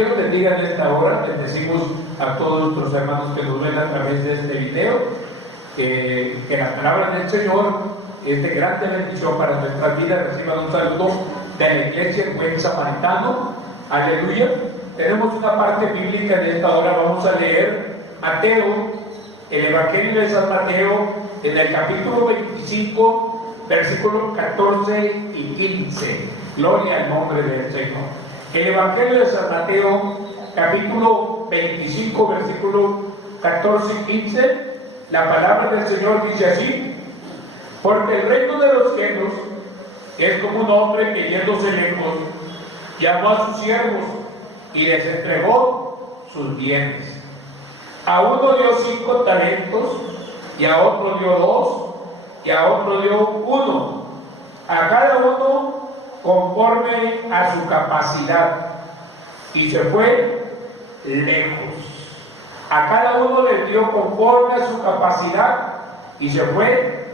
Dios los bendiga en esta hora. Bendecimos a todos nuestros hermanos que nos ven a través de este video. Que la palabra del Señor es de grande bendición para nuestras vidas. Reciban un saludo de la iglesia El Buen Samaritano. Aleluya. Tenemos una parte bíblica en esta hora. Vamos a leer Mateo, el Evangelio de San Mateo, en el capítulo 25, versículos 14 y 15. Gloria al nombre del Señor. El Evangelio de San Mateo, capítulo 25, versículos 14 y 15. La palabra del Señor dice así: porque el reino de los cielos es como un hombre que yéndose lejos llamó a sus siervos y les entregó sus bienes. A uno dio 5 talentos, y a otro dio 2, y a otro dio 1, a cada uno conforme a su capacidad, y se fue lejos. A cada uno le dio conforme a su capacidad, y se fue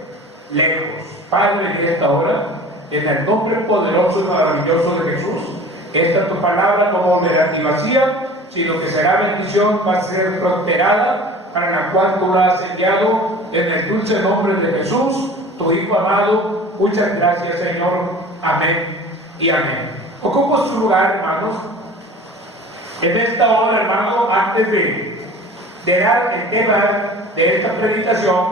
lejos. Padre, en esta hora, en el nombre poderoso y maravilloso de Jesús, esta tu palabra no volverá a ti vacía, sino que será bendición, va a ser prosperada, para la cual tú la has enviado, en el dulce nombre de Jesús, tu Hijo amado. Muchas gracias, Señor. Amén y amén. Ocupo su lugar, hermanos. En esta hora, hermano, antes de dar el tema de esta predicación,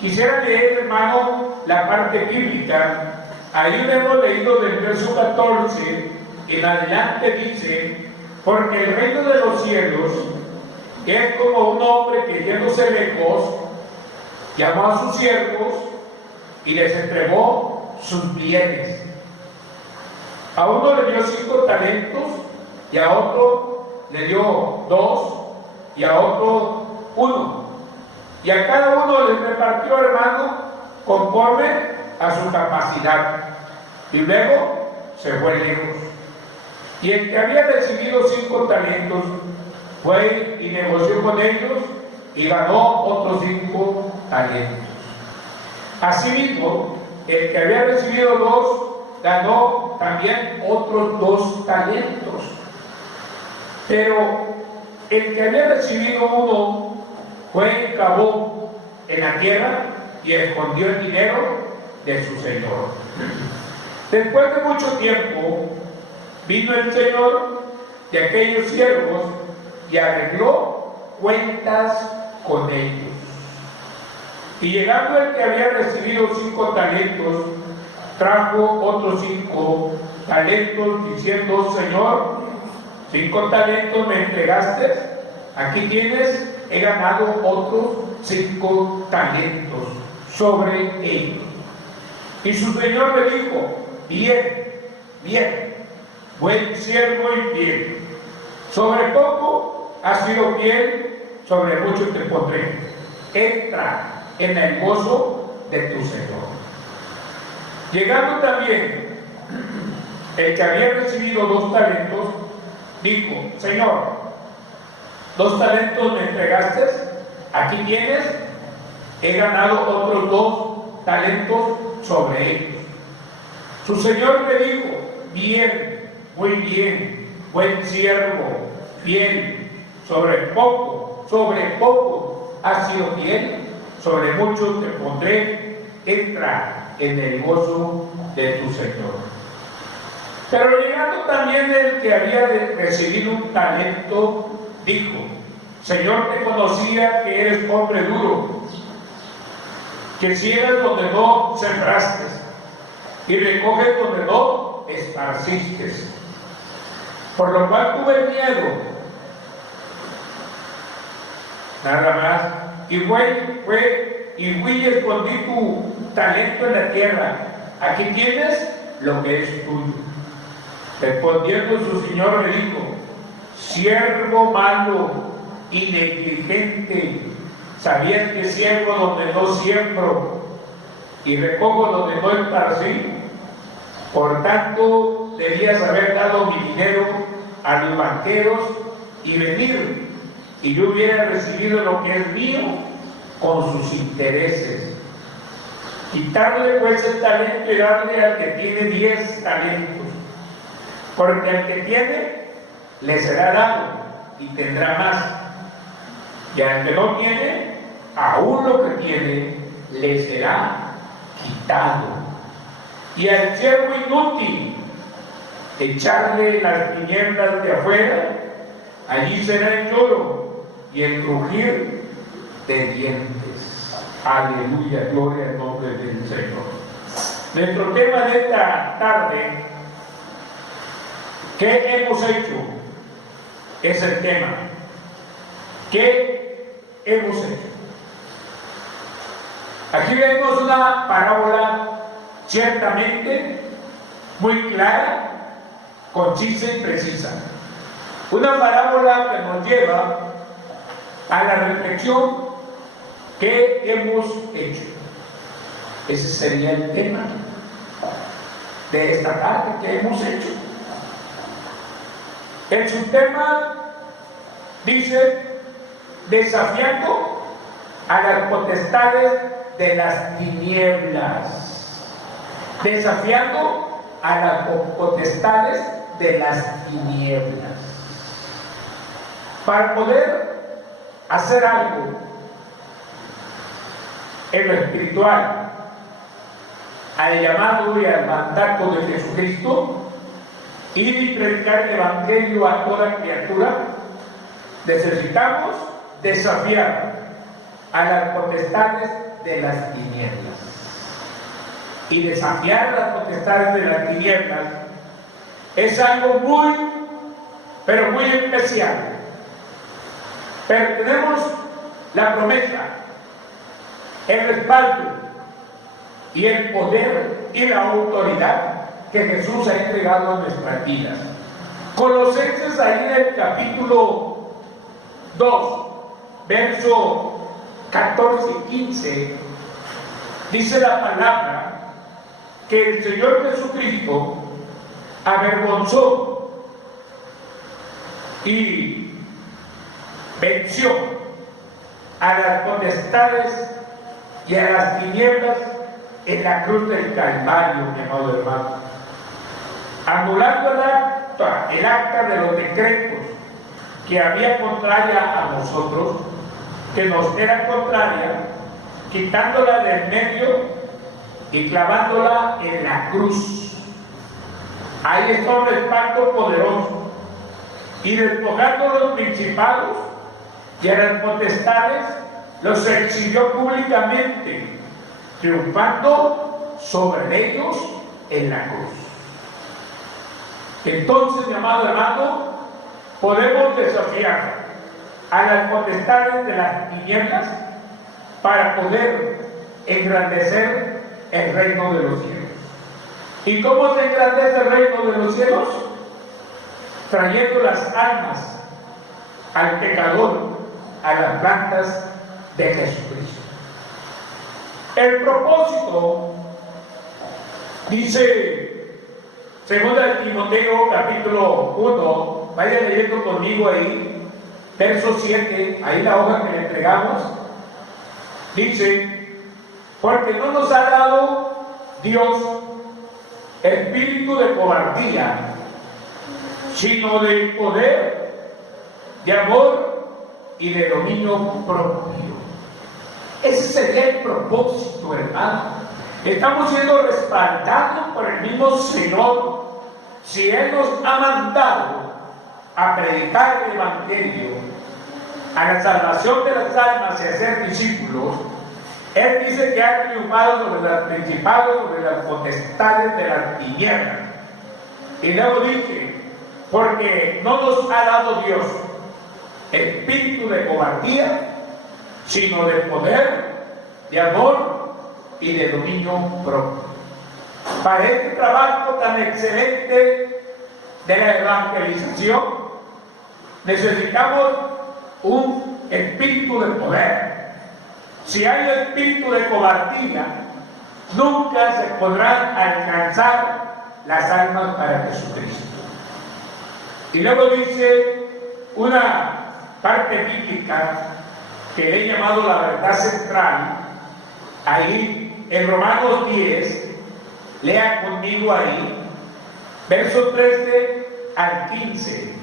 quisiera leer, hermano, la parte bíblica. Ahí hemos leído del verso 14 en adelante. Dice: porque el reino de los cielos es como un hombre que yéndose lejos llamó a sus siervos y les entregó sus bienes. A uno le dio 5 talentos, y a otro le dio 2, y a otro 1. Y a cada uno les repartió, hermano, conforme a su capacidad. Y luego se fue lejos. Y el que había recibido 5 talentos fue y negoció con ellos y ganó otros 5 talentos. Asimismo, el que había recibido 2 ganó también otros 2 talentos. Pero el que había recibido 1 fue y cavó en la tierra y escondió el dinero de su señor. Después de mucho tiempo vino el señor de aquellos siervos y arregló cuentas con ellos. Y llegando el que había recibido 5 talentos, trajo otros 5 talentos, diciendo: Señor, 5 talentos me entregaste, aquí tienes, he ganado otros 5 talentos sobre ellos. Y su señor le dijo: bien, bien, buen siervo y fiel. Sobre poco has sido fiel, sobre mucho te pondré. Entra en el gozo de tu Señor. Llegando también el que había recibido 2 talentos, dijo: Señor, 2 talentos me entregaste, aquí tienes, he ganado otros 2 talentos sobre ellos. Su señor le dijo: bien, muy bien, buen siervo, fiel, sobre poco has sido fiel, sobre mucho te pondré, entra en el gozo de tu Señor. Pero llegando también el que había recibido un talento, dijo: Señor, te conocía que eres hombre duro, que ciegas donde no sembraste y recoges donde no esparciste. Por lo cual tuve miedo, nada más, y fui y escondí tu talento en la tierra. Aquí tienes lo que es tuyo. Respondiendo su señor le dijo: siervo malo y negligente, sabías que siembro donde no siembro y recojo donde no esparcí. Por tanto, debías haber dado mi dinero a los banqueros y venir, y yo hubiera recibido lo que es mío con sus intereses. Quitarle pues el talento y darle al que tiene 10 talentos, porque al que tiene le será dado y tendrá más. Y al que no tiene, aún lo que tiene le será quitado. Y al siervo inútil, echarle las tinieblas de afuera, allí será el lloro y el crujir de dientes. Aleluya, gloria al nombre del Señor. Nuestro tema de esta tarde, ¿qué hemos hecho? Es el tema. ¿Qué hemos hecho? Aquí vemos una parábola ciertamente muy clara, concisa y precisa. Una parábola que nos lleva a la reflexión: ¿qué hemos hecho? Ese sería el tema de esta tarde. ¿Qué hemos hecho? En su tema dice: desafiando a las potestades de las tinieblas. Desafiando a las potestades de las tinieblas. Para poder hacer algo en lo espiritual, al llamado y al mandato de Jesucristo, ir y predicar el Evangelio a toda criatura, necesitamos desafiar a las potestades de las tinieblas. Y desafiar las potestades de las tinieblas es algo muy, pero muy especial. Pero tenemos la promesa, el respaldo y el poder y la autoridad que Jesús ha entregado a nuestras vidas. Colosenses, ahí en el capítulo 2, verso 14 y 15, dice la palabra que el Señor Jesucristo avergonzó y venció a las potestades y a las tinieblas en la cruz del Calvario, mi amado hermano, anulando el acta de los decretos que había contraria a nosotros, que nos era contraria, quitándola del medio y clavándola en la cruz. Ahí está un respaldo poderoso. Y despojando los principados y a las potestades, los exhibió públicamente, triunfando sobre ellos en la cruz. Entonces, mi amado hermano, podemos desafiar a las potestades de las tinieblas para poder engrandecer el reino de los cielos. ¿Y cómo se engrandece el reino de los cielos? Trayendo las almas al pecador, a las plantas de Jesucristo. El propósito, dice 2 Timoteo capítulo 1, vaya leyendo conmigo ahí, verso 7, ahí la hoja que le entregamos, dice: porque no nos ha dado Dios espíritu de cobardía, sino de poder, de amor y de dominio propio. Ese sería el propósito, hermano. Estamos siendo respaldados por el mismo Señor. Si Él nos ha mandado a predicar el Evangelio, a la salvación de las almas y a ser discípulos, Él dice que ha triunfado sobre los principados, sobre las potestades de las tinieblas. Y luego dice: porque no nos ha dado Dios espíritu de cobardía, sino de poder, de amor y de dominio propio. Para este trabajo tan excelente de la evangelización, necesitamos un espíritu de poder. Si hay espíritu de cobardía, nunca se podrán alcanzar las almas para Jesucristo. Y luego dice una parte bíblica que he llamado la verdad central, ahí en Romanos 10, lea conmigo ahí, verso 13 al 15.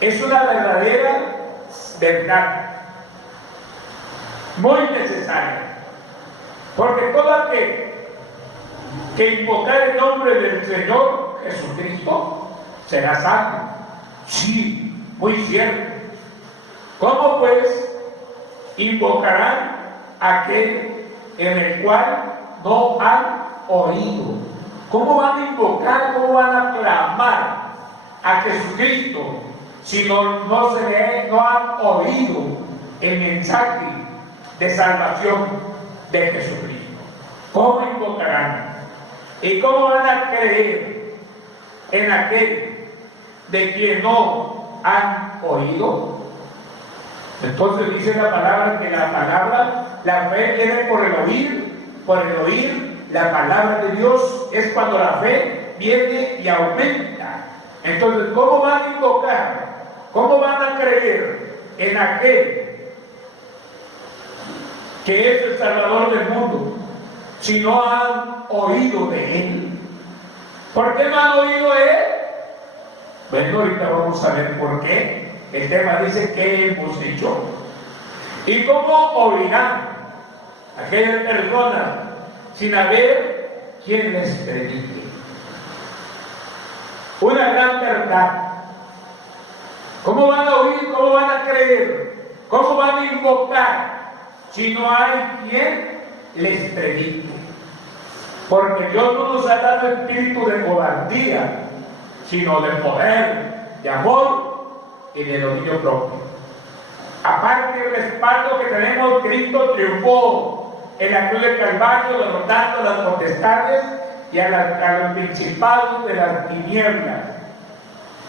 es una verdadera verdad, muy necesaria, porque todo aquel que invocar el nombre del Señor Jesucristo será salvo. Sí, muy cierto. ¿Cómo pues invocarán a aquel en el cual no han oído? ¿Cómo van a invocar, cómo van a clamar a Jesucristo si no han oído el mensaje de salvación de Jesucristo? ¿Cómo invocarán? ¿Y cómo van a creer en aquel de quien no han oído? Entonces dice la palabra que la fe viene por el oír la palabra de Dios. Es cuando la fe viene y aumenta. Entonces, ¿cómo van a invocar? ¿Cómo van a creer en aquel que es el Salvador del mundo si no han oído de Él? ¿Por qué no han oído de Él? Bueno, ahorita vamos a ver por qué. El tema dice ¿qué hemos dicho? ¿Y cómo oirán aquellas personas sin haber quien les predique? Una gran verdad. ¿Cómo van a oír? ¿Cómo van a creer? ¿Cómo van a invocar si no hay quien les predique? Porque Dios no nos ha dado espíritu de cobardía, sino de poder, de amor y de dominio propio. Aparte del respaldo que tenemos, Cristo triunfó en la cruz del Calvario, derrotando a las potestades y a los principados de las tinieblas.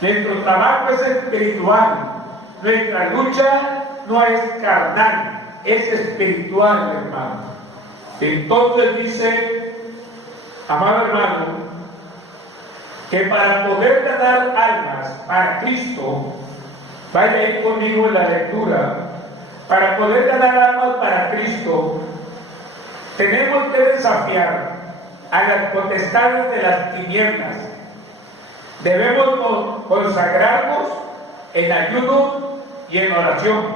Nuestro trabajo es espiritual, nuestra lucha no es carnal, es espiritual, hermano. Entonces dice, amado hermano, que para poder ganar almas para Cristo, vaya ahí conmigo en la lectura, para poder ganar almas para Cristo, tenemos que desafiar a las potestades de las tinieblas. Debemos consagrarnos en ayuno y en oración,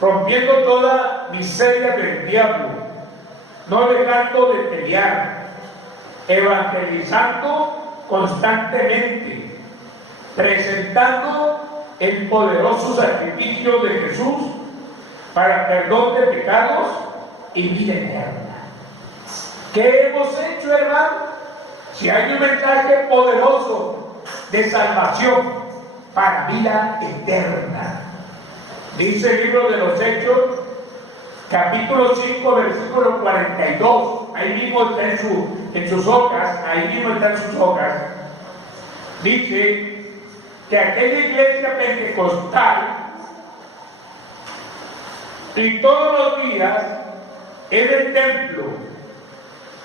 rompiendo toda miseria del diablo, no dejando de pelear, evangelizando constantemente, presentando el poderoso sacrificio de Jesús para perdón de pecados y vida eterna. ¿Qué hemos hecho, hermano? Si hay un mensaje poderoso de salvación para vida eterna. Dice el libro de los Hechos, capítulo 5, versículo 42. Ahí mismo está en sus hojas, ahí mismo está en sus hojas. Dice que aquella iglesia pentecostal, y todos los días en el templo,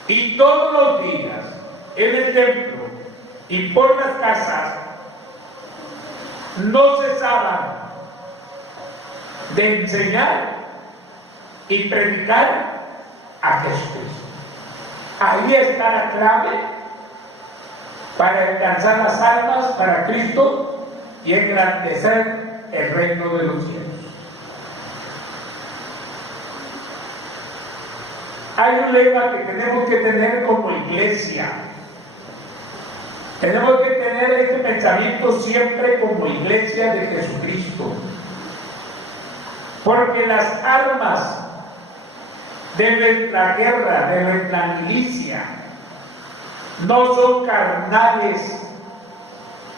y todos los días en el templo y por las casas, no cesaban de enseñar y predicar a Jesucristo. Ahí está la clave para alcanzar las almas para Cristo y engrandecer el reino de los cielos. Hay un lema que tenemos que tener como iglesia. Tenemos que tener este pensamiento siempre como iglesia de Jesucristo. Porque las armas de nuestra guerra, de nuestra milicia, no son carnales.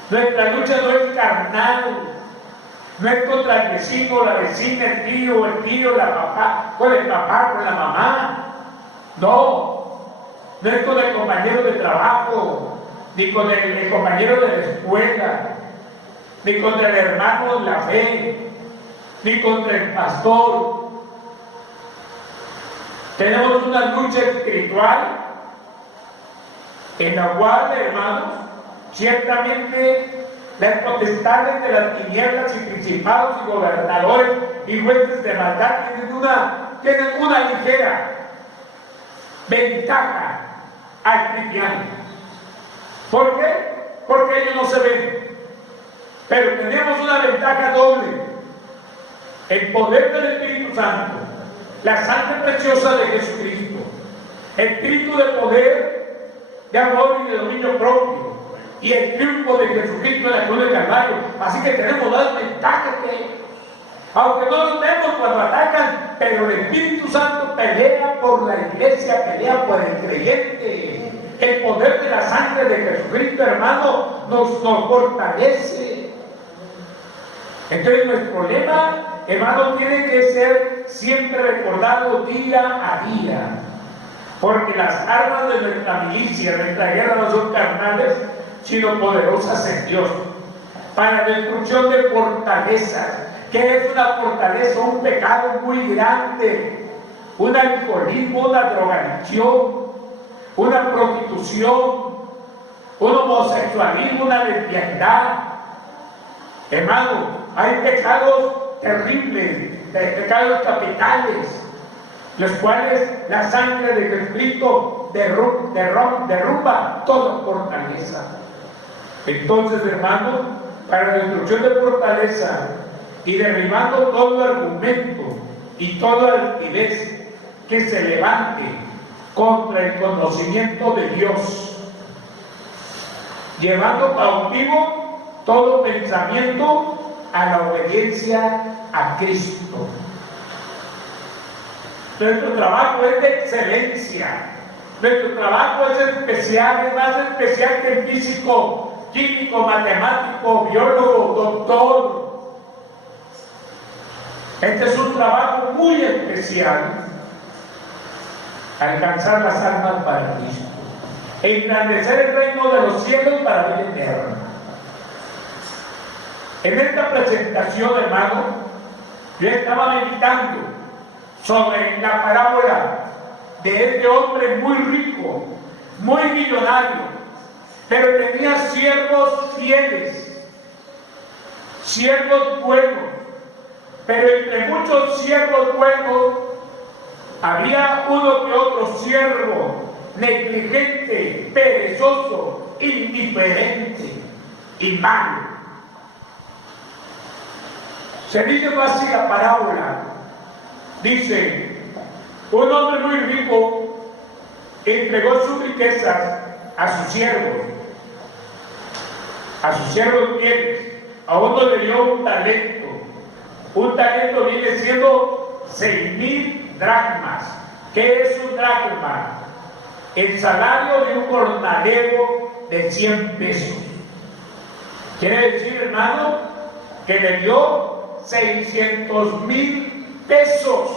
Nuestra lucha no es carnal. No es contra el vecino, la vecina, el tío, la papá, con el papá, con la mamá. No es con el compañero de trabajo, ni con el compañero de la escuela, ni contra el hermano de la fe, ni contra el pastor. Tenemos una lucha espiritual en la cual, hermanos, ciertamente las potestades de las tinieblas y principados y gobernadores y jueces de maldad tienen una ligera ventaja al cristiano. ¿Por qué? Porque ellos no se ven. Pero tenemos una ventaja doble: el poder del Espíritu Santo, la sangre preciosa de Jesucristo, espíritu de poder, de amor y de dominio propio, y el triunfo de Jesucristo en la cruz del Calvario. Así que tenemos más ventajas que ellos. Aunque no los vemos cuando atacan, pero el Espíritu Santo pelea por la iglesia, pelea por el creyente. El poder de la sangre de Jesucristo, hermano, nos fortalece. Entonces nuestro lema, hermano, tiene que ser siempre recordado día a día. Porque las armas de nuestra milicia, de nuestra guerra, no son carnales, sino poderosas en Dios, para destrucción de fortalezas. ¿Qué es una fortaleza? Un pecado muy grande, un alcoholismo, una drogadicción, una prostitución, un homosexualismo, una lesbiandad. Hermano, hay pecados terribles, pecados capitales, los cuales la sangre de Jesucristo derrumba toda fortaleza. Entonces, hermano, para la destrucción de fortaleza y derribando todo argumento y toda altivez que se levante contra el conocimiento de Dios, llevando cautivo todo pensamiento a la obediencia a Cristo. Nuestro trabajo es de excelencia, nuestro trabajo es especial, es más especial que el físico, químico, matemático, biólogo, doctor. Este es un trabajo muy especial: alcanzar las almas para Cristo, engrandecer el reino de los cielos para vida eterna. En esta presentación, hermano, yo estaba meditando sobre la parábola de este hombre muy rico, muy millonario, pero tenía siervos fieles, siervos buenos. Pero entre muchos siervos buenos había uno que otro siervo negligente, perezoso, indiferente y malo. Se dice así la parábola. Dice: un hombre muy rico entregó sus riquezas a sus siervos fieles. A uno le dio un talento. Un talento viene siendo 6,000 dracmas. ¿Qué es un dracma? El salario de un jornalero de 100 pesos. Quiere decir, hermano, que le dio 600,000 pesos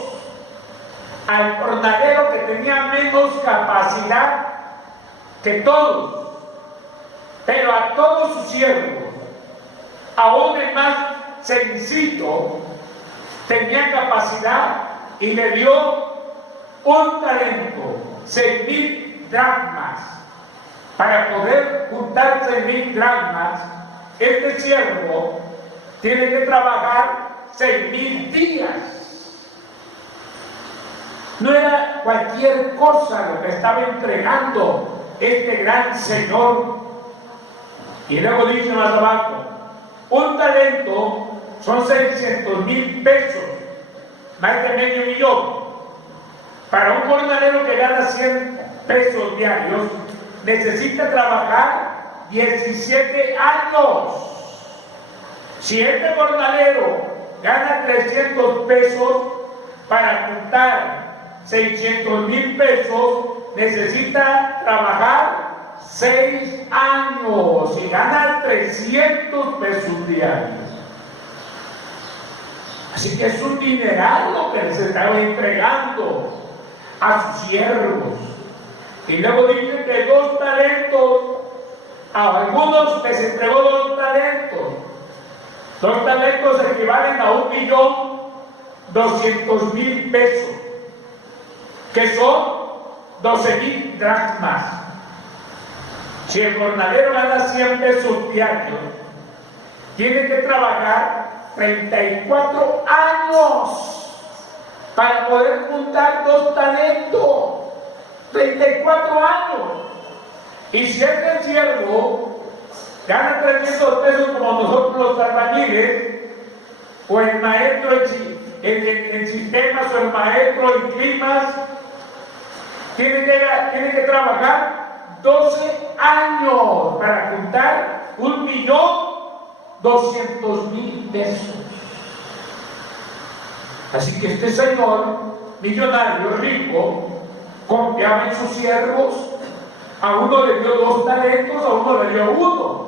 al jornalero que tenía menos capacidad que todos. Pero a todos sus siervos, aún el más sencillo, tenía capacidad y le dio un talento, 6,000 dracmas. Para poder juntar 6,000 dracmas, este siervo tiene que trabajar 6,000 días. No era cualquier cosa lo que estaba entregando este gran señor. Y luego dice más abajo: un talento son 600,000 pesos, más de medio millón. Para un jornalero que gana 100 pesos diarios, necesita trabajar 17 años. Si este jornalero gana 300 pesos, para juntar 600,000 pesos, necesita trabajar 6 años y gana 300 pesos diarios. Así que es un dineral lo que les estaba entregando a sus siervos. Y luego dice que 2 talentos, a algunos les entregó 2 talentos. 2 talentos equivalen a 1,200,000 pesos, que son 12,000 dracmas. Si el jornalero gana 100 pesos diarios, tiene que trabajar 34 años para poder juntar 2 talentos. 34 años. Y si este siervo gana 300 pesos como nosotros los albañiles, o el maestro en sistemas, o el maestro en climas, tiene que trabajar 12 años para juntar 1.200.000 pesos. Así que este señor millonario, rico, confiaba en sus siervos. A uno le dio 2 talentos, a uno le dio 1.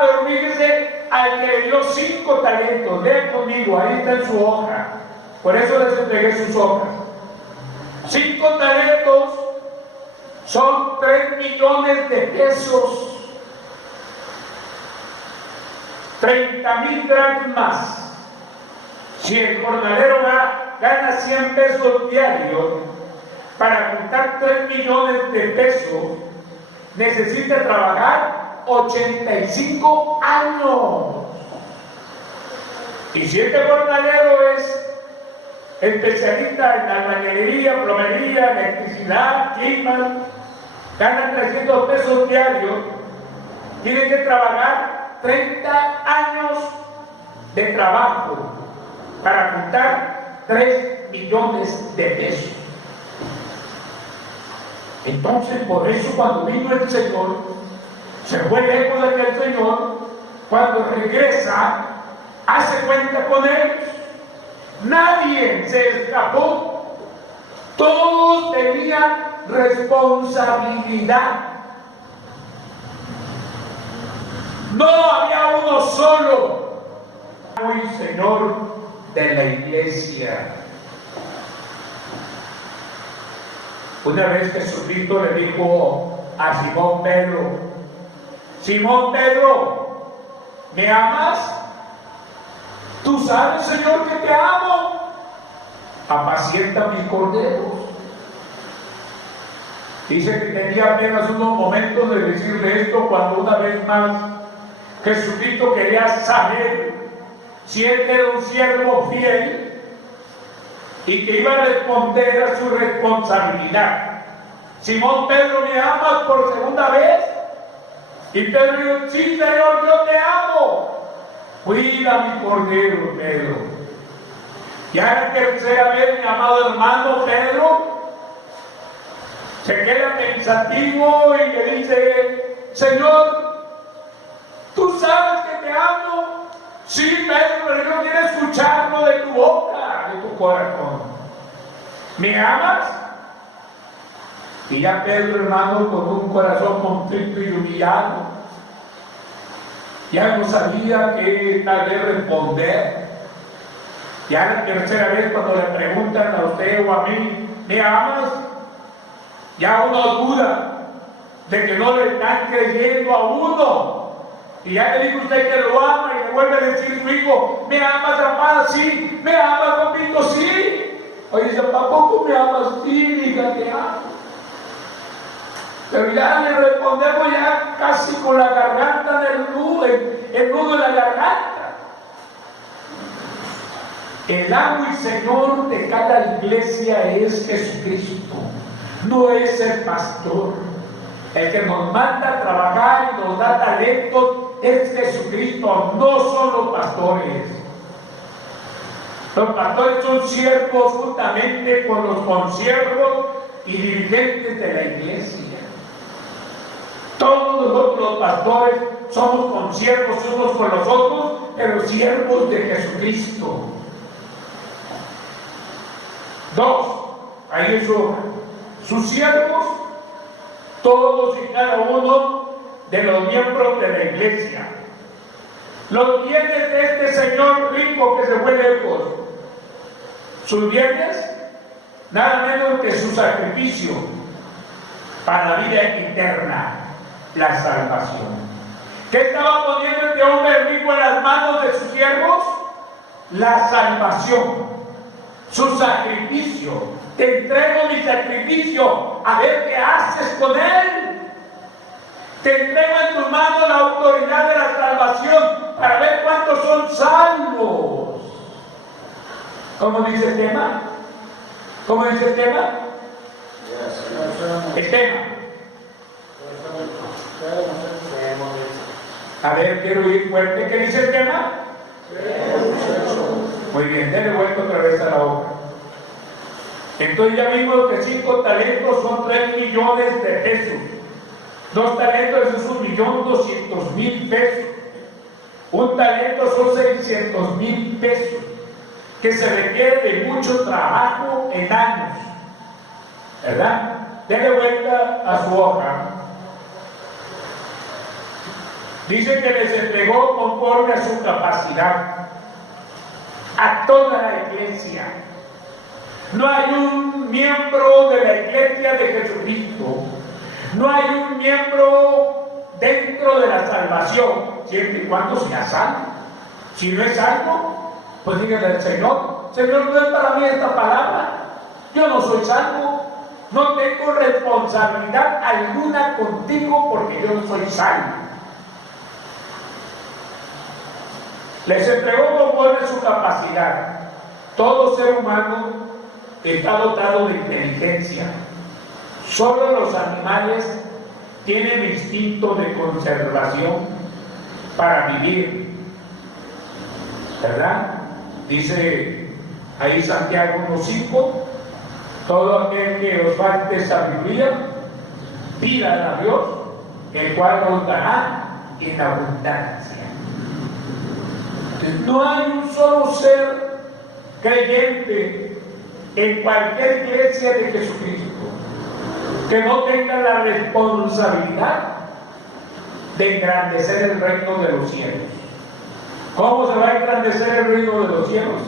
Pero fíjese, al que le dio 5 talentos, lea conmigo, ahí está en su hoja. Por eso les entregué sus hojas. 5 talentos son 3 millones de pesos. 30.000 dracmas. Si el jornalero gana 100 pesos diarios, para juntar 3 millones de pesos, necesita trabajar 85 años. Y si este jornalero es especialista en albañilería, plomería, electricidad, clima, gana 300 pesos diarios, tiene que trabajar 30 años de trabajo para juntar 3 millones de pesos. Entonces, por eso cuando vino el Señor, se fue lejos de aquel Señor. Cuando regresa, hace cuenta con ellos. Nadie se escapó. Todos tenían responsabilidad. No había uno solo. Muy Señor de la iglesia. Una vez Jesucristo le dijo a Simón Pedro: Simón Pedro, ¿me amas? Tú sabes, Señor, que te amo. Apacienta mis corderos. Dice que tenía apenas unos momentos de decirle esto cuando una vez más Jesucristo quería saber si él era un siervo fiel y que iba a responder a su responsabilidad. Simón Pedro, ¿me amas por segunda vez? Y Pedro dijo: sí, Señor, yo te amo. Cuida mi cordero, Pedro. Y a la tercera vez, mi amado hermano Pedro se queda pensativo y le dice: Señor, tú sabes que te amo. Sí, Pedro, pero yo quiero escucharlo de tu boca, de tu corazón. ¿Me amas? Y ya Pedro, hermano, con un corazón contrito y humillado, ya no sabía qué tal vez responder. Ya la tercera vez cuando le preguntan a usted o a mí: ¿me amas? Ya uno duda de que no le están creyendo a uno. Y ya le dijo usted que lo ama y le vuelve a decir su hijo: ¿me amas, amada? Sí. ¿Me amas, papito? Sí. Oye, dice: ¿tampoco me amas? Sí, hija, te amo. Pero ya le respondemos ya casi con la garganta del nudo, el nudo en la garganta. El amo y Señor de cada iglesia es Jesucristo, no es el pastor. El que nos manda a trabajar y nos da talentos es Jesucristo, no son los pastores. Los pastores son siervos juntamente con los consiervos y dirigentes de la iglesia. Todos nosotros los pastores somos consiervos unos con los otros, pero siervos de Jesucristo. 2, ahí es sus siervos, todos y cada uno de los miembros de la iglesia. Los bienes de este señor rico que se fue lejos, sus bienes, nada menos que su sacrificio para la vida eterna, la salvación. ¿Qué estaba poniendo este hombre rico en las manos de sus siervos? La salvación, su sacrificio. Te entrego mi sacrificio, a ver qué haces con él. Te entrego en tus manos la autoridad de la salvación para ver cuántos son salvos. ¿Cómo dice el tema? ¿Cómo dice el tema? El tema. A ver, quiero oír fuerte. ¿Qué dice el tema? Muy bien, denle vuelta otra vez a la hoja. Entonces ya vimos que 5 talentos son 3 millones de pesos. 2 talentos es 1.200.000 pesos. Un talento son 600.000 pesos, que se requiere de mucho trabajo en años, ¿verdad? Denle vuelta a su hoja. Dice que les entregó conforme a su capacidad a toda la iglesia. No hay un miembro de la iglesia de Jesucristo, no hay un miembro dentro de la salvación, siempre y cuando sea salvo. Si no es salvo, pues dígale al Señor: Señor, no es para mí esta palabra, yo no soy salvo, no tengo responsabilidad alguna contigo porque yo no soy salvo. Les entregó conforme a su capacidad. Todo ser humano está dotado de inteligencia. Solo los animales tienen instinto de conservación para vivir, ¿verdad? Dice ahí Santiago 1:5: todo aquel que os falte sabiduría, pidan a Dios, el cual os dará en abundancia. Entonces, no hay un solo ser creyente en cualquier iglesia de Jesucristo que no tenga la responsabilidad de engrandecer el reino de los cielos. ¿Cómo se va a engrandecer el reino de los cielos?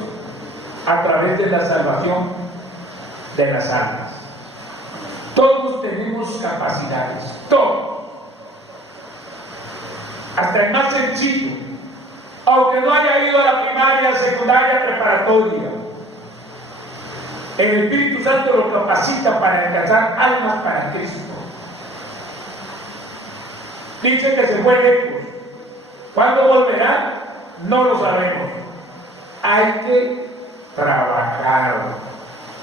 A través de la salvación de las almas. Todos tenemos capacidades, todos, hasta el más sencillo, aunque no haya ido a la primaria, secundaria, preparatoria. El Espíritu Santo lo capacita para alcanzar almas para Cristo. Dice que se fue lejos. ¿Cuándo volverá? No lo sabemos. Hay que trabajar.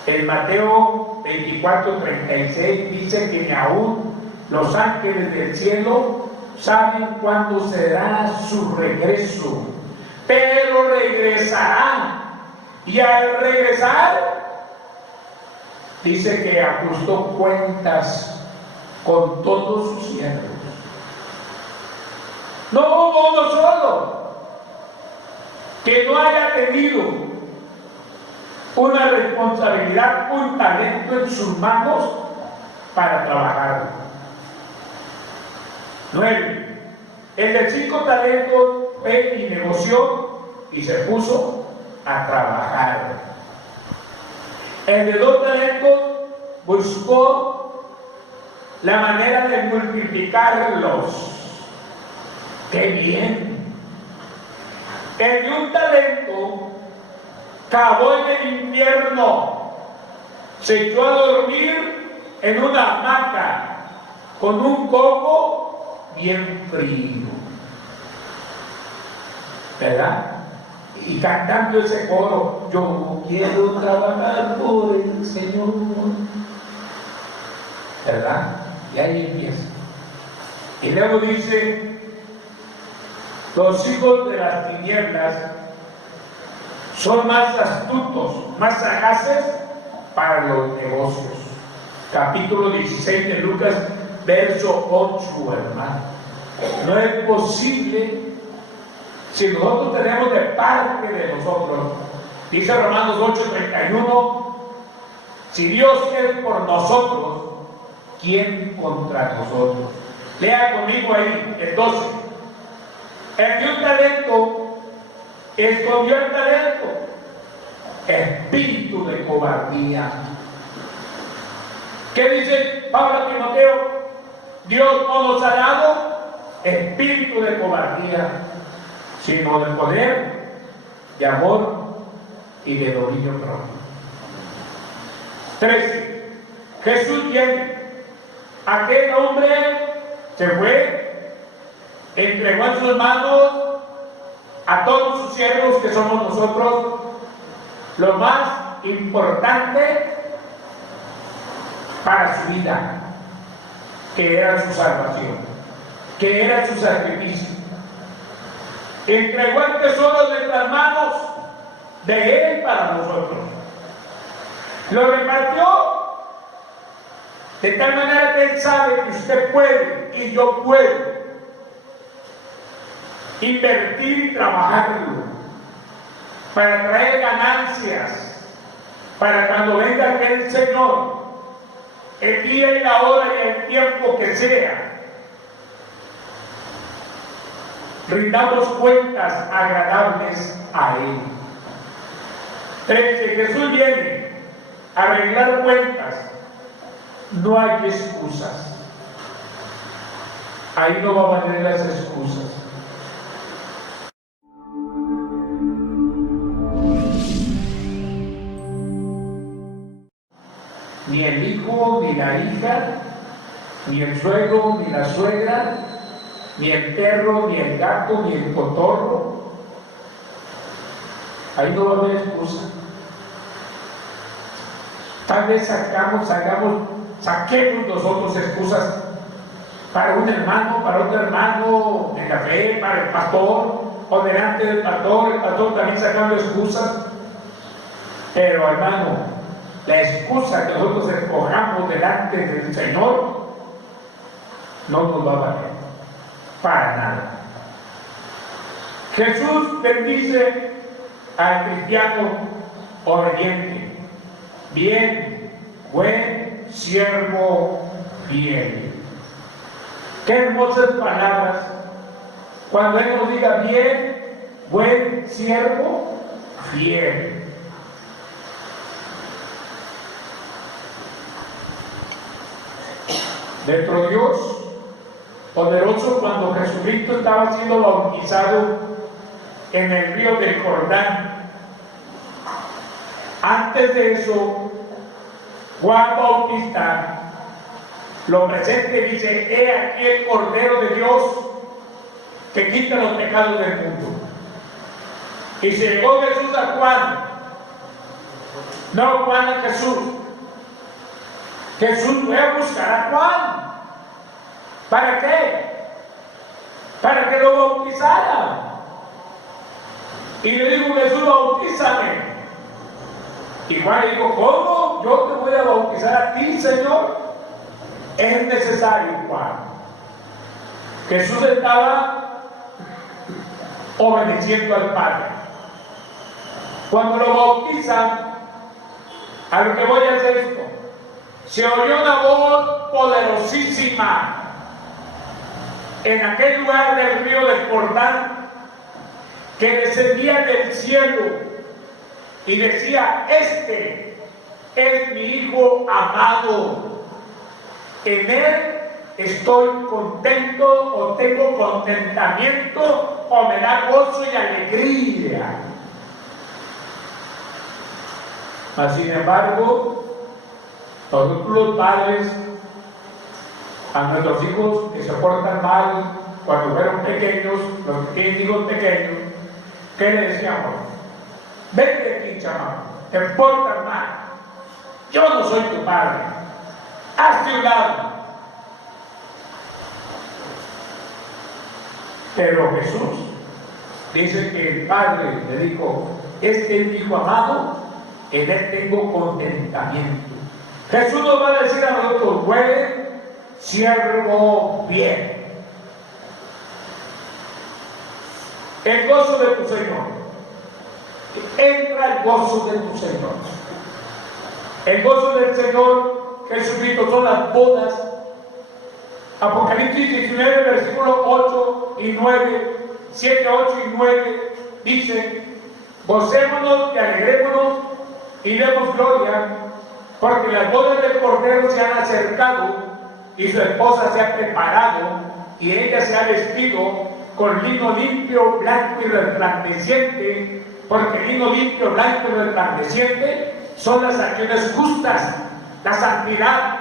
En Mateo 24:36 dice que ni aún los ángeles del cielo saben cuándo será su regreso, pero regresarán. Y al regresar, dice que ajustó cuentas con todos sus siervos. No hubo uno solo que no haya tenido una responsabilidad, un talento en sus manos para trabajar. 9. El de 5 talentos fue y negoció y se puso a trabajar. El de 2 talentos buscó la manera de multiplicarlos. ¡Qué bien! El de 1 talento cavó en el invierno, se echó a dormir en una hamaca con un coco bien frío, ¿verdad? Y cantando ese coro: yo quiero trabajar por el Señor, ¿verdad? Y ahí empieza. Y luego dice: los hijos de las tinieblas son más astutos, más sagaces para los negocios. Capítulo 16 de Lucas, verso 8, hermano. No es posible, si nosotros tenemos de parte de nosotros, dice Romanos 8:31, si Dios es por nosotros, ¿quién contra nosotros? Lea conmigo ahí el 12. El de 1 talento escondió el talento, espíritu de cobardía. ¿Qué dice Pablo a Timoteo? Dios no nos ha dado espíritu de cobardía, sino de poder, de amor y de dominio propio. 13. Jesús viene. Aquel hombre se fue, entregó en sus manos a todos sus siervos, que somos nosotros, lo más importante para su vida, que era su salvación, que era su sacrificio, Entregó el tesoro de nuestras manos, de Él para nosotros. Lo repartió de tal manera que Él sabe que usted puede y yo puedo invertir y trabajarlo para traer ganancias, para cuando venga aquel Señor, el día y la hora y el tiempo que sea, rindamos cuentas agradables a Él. 13. Jesús viene a arreglar cuentas. No hay excusas. Ahí no va a valer las excusas. Ni el hijo, ni la hija, ni el suegro, ni la suegra, ni el perro, ni el gato, ni el cotorro. Ahí no va a haber excusa. Tal vez saquemos nosotros excusas para un hermano, para otro hermano en la fe, para el pastor, o delante del pastor, el pastor también sacando excusas. Pero hermano, la excusa que nosotros escojamos delante del Señor no nos va a valer para nada. Jesús bendice al cristiano obediente. Bien, buen siervo fiel. Qué hermosas palabras. Cuando Él nos diga bien, buen siervo fiel. Nuestro Dios poderoso, cuando Jesucristo estaba siendo bautizado en el río del Jordán, antes de eso, Juan Bautista lo presenta y dice: he aquí el Cordero de Dios que quita los pecados del mundo. Y se llegó Jesús a Juan, no Juan a Jesús. Jesús fue a buscar a Juan. ¿Para qué? Para que lo bautizara. Y le dijo Jesús: bautízame. Y Juan le dijo: ¿cómo? Yo te voy a bautizar a ti, Señor. Es necesario, Juan. Jesús estaba obedeciendo al Padre. Cuando lo bautizan, a lo que voy a hacer esto, se oyó una voz poderosísima en aquel lugar del río del Jordán, que descendía del cielo y decía: este es mi Hijo amado, en Él estoy contento, o tengo contentamiento, o me da gozo y alegría. Mas sin embargo, nosotros los padres, a nuestros hijos que se portan mal cuando fueron pequeños, los que tienen hijos pequeños, ¿qué le decíamos? Vete de aquí, chamaco, te portas mal, yo no soy tu padre, hazte un lado. Pero Jesús dice que el Padre le dijo: este es mi Hijo amado, en Él tengo contentamiento. Jesús nos va a decir a nosotros: buen siervo bien. El gozo de tu Señor. Entra el gozo de tu Señor. El gozo del Señor Jesucristo son las bodas. Apocalipsis 19, versículos 8 y 9, 7, 8 y 9 dice: gocémonos y alegrémonos y demos gloria, porque las bodas del Cordero se han acercado y su esposa se ha preparado, y ella se ha vestido con lino limpio, blanco y resplandeciente, porque el lino limpio, blanco y resplandeciente son las acciones justas, la santidad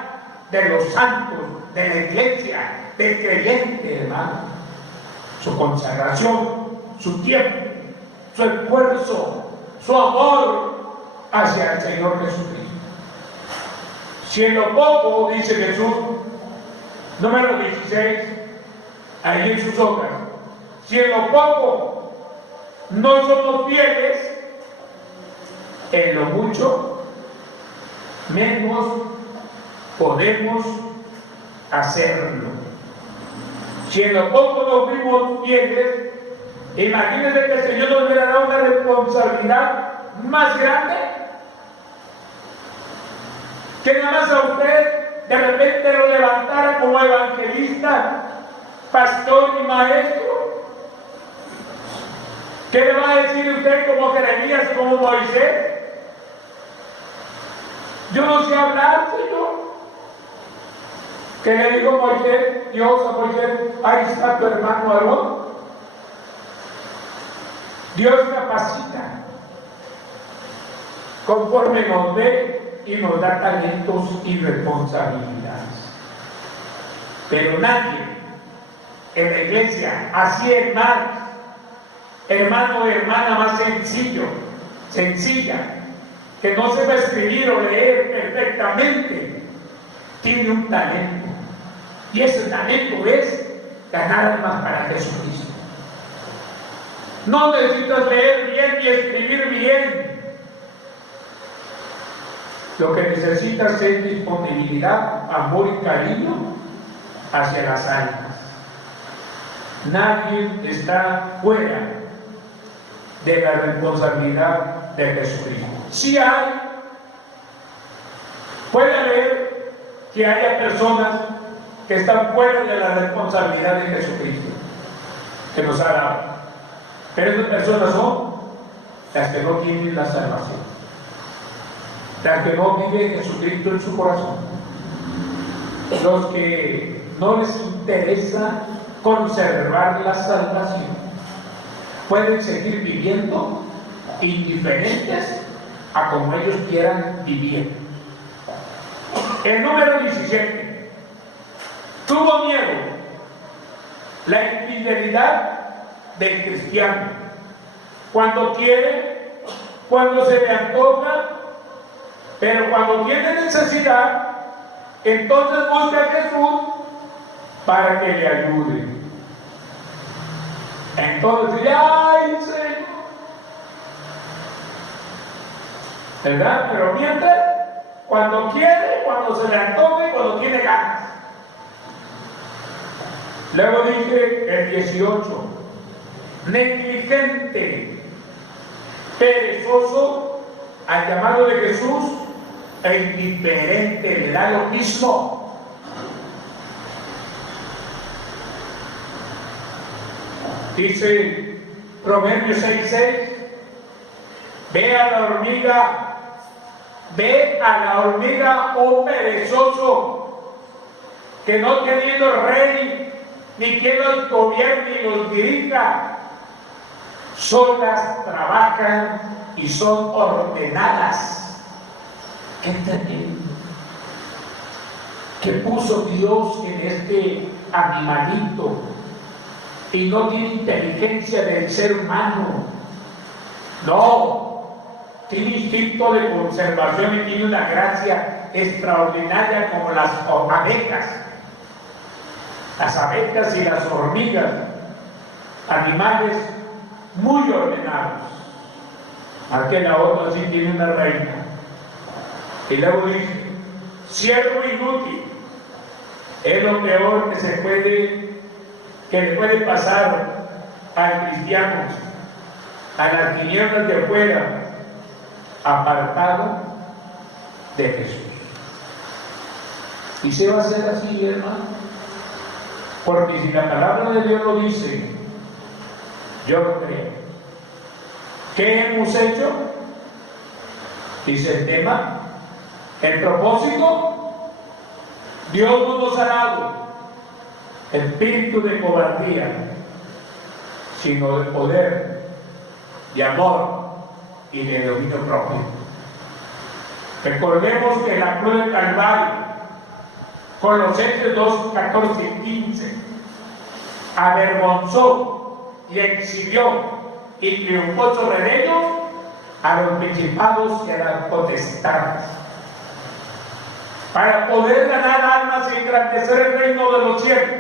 de los santos, de la iglesia, del creyente, hermano. Su consagración, su tiempo, su esfuerzo, su amor hacia el Señor Jesucristo. Si en lo poco, dice Jesús, número 16, ahí en sus obras, si en lo poco no somos fieles en lo mucho, menos podemos hacerlo. Si en lo poco nos fuimos fieles, imagínense que el Señor nos hubiera dado una responsabilidad más grande, que nada más a usted de repente lo levantara como evangelista, pastor y maestro. ¿Qué le va a decir usted como Jeremías y como Moisés? Yo no sé hablar, Señor. ¿Qué le dijo Moisés, Dios a Moisés? Ahí está tu hermano Aarón. Dios capacita conforme nos ve y nos da talentos y responsabilidades. Pero nadie en la iglesia, así hermano o hermana más sencilla, que no sepa escribir o leer perfectamente, tiene un talento. Y ese talento es ganar almas para Jesucristo. No necesitas leer bien y escribir bien. Lo que necesitas es disponibilidad, amor y cariño hacia las almas. Nadie está fuera de la responsabilidad de Jesucristo. Sí puede haber que haya personas que están fuera de la responsabilidad de Jesucristo, que nos ha dado. Pero esas personas son las que no tienen la salvación, las que no vive Jesucristo en su corazón, los que no les interesa conservar la salvación. Pueden seguir viviendo indiferentes a como ellos quieran vivir. El número 17. Tuvo miedo. La infidelidad del cristiano. Cuando quiere, cuando se le antoja, pero cuando tiene necesidad, entonces busca a Jesús para que le ayude. Entonces dice, ¡ay, Señor! ¿Verdad? Pero mientras, cuando quiere, cuando se le antoje, cuando tiene ganas. Luego dice el 18, negligente, perezoso al llamado de Jesús e indiferente, le da lo mismo. Dice Proverbios 6:6, ve a la hormiga, oh perezoso, que no teniendo rey, ni quien los gobierne y los dirija, solas trabajan y son ordenadas. ¡Qué tremendo! ¿Qué puso Dios en este animalito? Y no tiene inteligencia del ser humano. No, tiene instinto de conservación y tiene una gracia extraordinaria como las abejas. Las abejas y las hormigas, animales muy ordenados. Aquel la otra sí tiene una reina. Y luego dice, siervo inútil, es lo peor que le puede pasar al cristiano, a las tinieblas de afuera, apartado de Jesús. Y se va a hacer así, hermano, porque si la palabra de Dios lo dice, yo lo creo. ¿Qué hemos hecho? Dice el tema, el propósito, Dios no nos ha dado espíritu de cobardía, sino de poder, de amor y de dominio propio. Recordemos que la cruz del Calvario, Colosenses 2, 14 y 15, avergonzó y exhibió y triunfó sobre ellos a los principados y a las potestades, para poder ganar almas y engrandecer el reino de los cielos.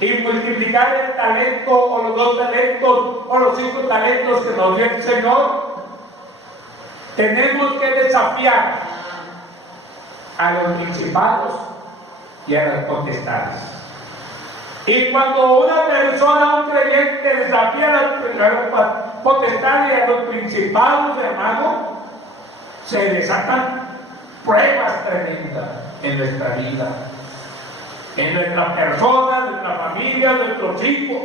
y multiplicar el talento o los 2 talentos o los 5 talentos que nos dio el Señor, tenemos que desafiar a los principados y a las potestades. Y cuando una persona, un creyente, desafía a los potestades y a los principados, hermano, se desatan pruebas tremendas en nuestra vida, en nuestra persona, en nuestra familia, en nuestros hijos.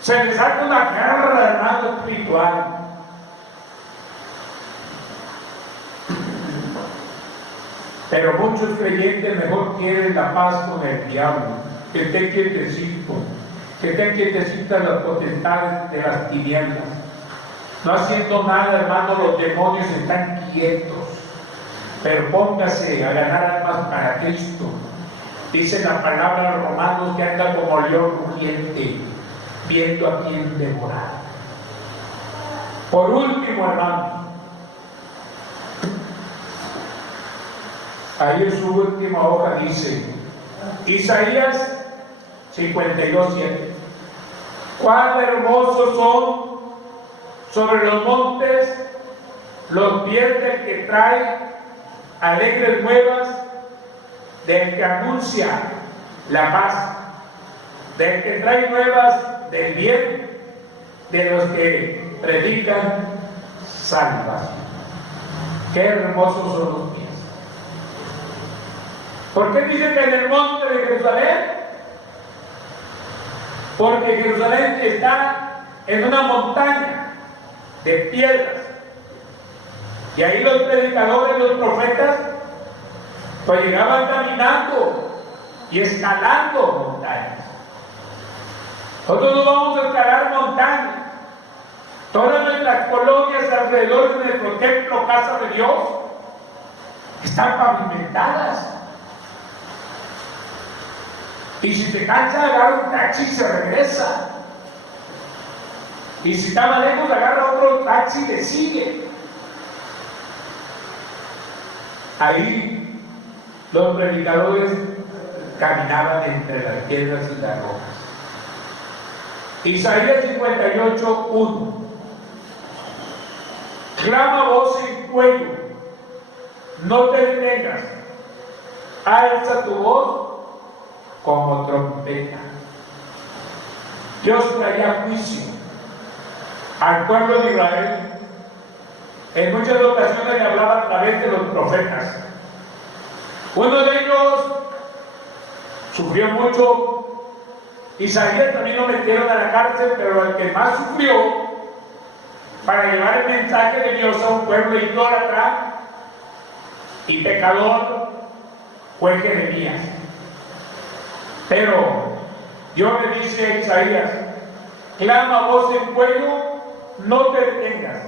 Se desata una guerra, hermano, espiritual. Pero muchos creyentes mejor quieren la paz con el diablo, que estén quietecitos, que estén quietecitas las potestades de las tinieblas. No haciendo nada, hermano, los demonios están quietos. Pero póngase a ganar almas para Cristo. Dice la palabra de Romanos que anda como león rugiente, viendo a quien devorar. Por último, hermano, ahí en su última hoja dice, Isaías 52:7. Cuán hermosos son sobre los montes los pies del que trae alegres nuevas, del que anuncia la paz, del que trae nuevas del bien, de los que predican salvación. Qué hermosos son los pies. ¿Por qué dice que en el monte de Jerusalén? Porque Jerusalén está en una montaña de piedras. Y ahí los predicadores, los profetas, pues llegaban caminando y escalando montañas. Nosotros no vamos a escalar montañas. Todas nuestras colonias alrededor de nuestro templo, casa de Dios, están pavimentadas. Y si te cansa, agarra un taxi y se regresa. Y si está más lejos, agarra otro taxi y le sigue. Ahí los predicadores caminaban entre las piedras y las rocas. Isaías 58:1. Clama voz en cuello, no te detengas, alza tu voz como trompeta. Dios traía juicio al pueblo de Israel. En muchas ocasiones le hablaba a través de los profetas. Uno de ellos sufrió mucho. Isaías también lo metieron a la cárcel, pero el que más sufrió para llevar el mensaje de Dios a un pueblo idólatra y pecador fue Jeremías. Pero Dios le dice a Isaías: clama voz en cuello, no te detengas,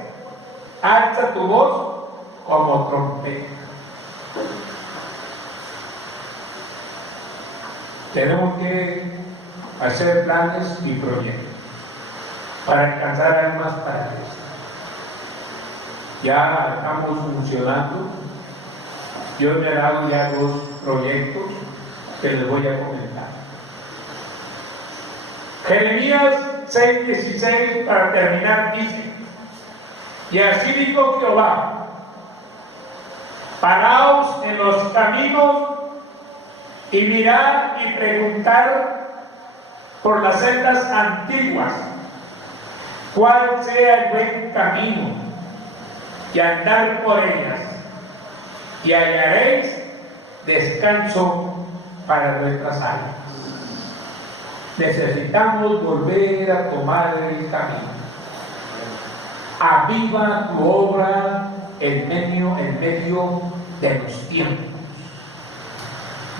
alza tu voz como trompeta. Tenemos que hacer planes y proyectos para alcanzar almas para Cristo. Ya estamos funcionando. Dios me ha dado ya 2 proyectos que les voy a comentar. Jeremías 6:16, para terminar, dice: y así dijo Jehová, paraos en los caminos y mirad y preguntar por las sendas antiguas cuál sea el buen camino, y andar por ellas, y hallaréis descanso para nuestras almas. Necesitamos volver a tomar el camino. Aviva tu obra en medio de los tiempos.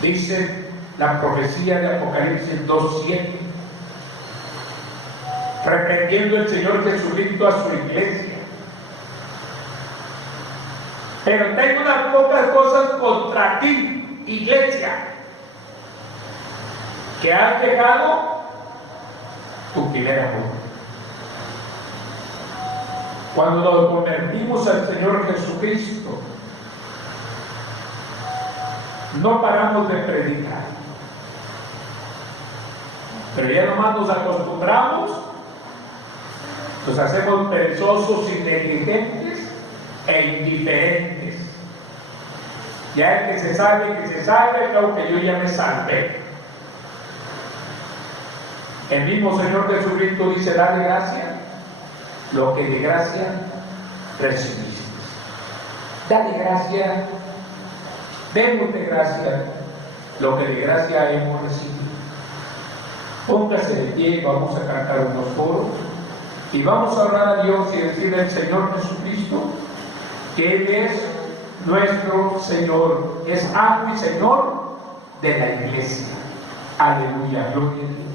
Dice la profecía de Apocalipsis 2:7, reprendiendo el Señor Jesucristo a su iglesia. Pero tengo unas pocas cosas contra ti, iglesia, que has dejado tu primer amor. Cuando nos convertimos al Señor Jesucristo, no paramos de predicar. Pero ya nomás nos acostumbramos, nos hacemos perezosos y negligentes e indiferentes. Ya el que se salve, claro que yo ya me salvé. El mismo Señor Jesucristo dice: dale gracia lo que de gracia recibiste. Dale gracia, demos de gracia lo que de gracia hemos recibido. Póngase de pie y vamos a cantar unos coros y vamos a orar a Dios y decirle al Señor Jesucristo que Él es nuestro Señor, es amo y Señor de la iglesia. Aleluya, gloria a Dios.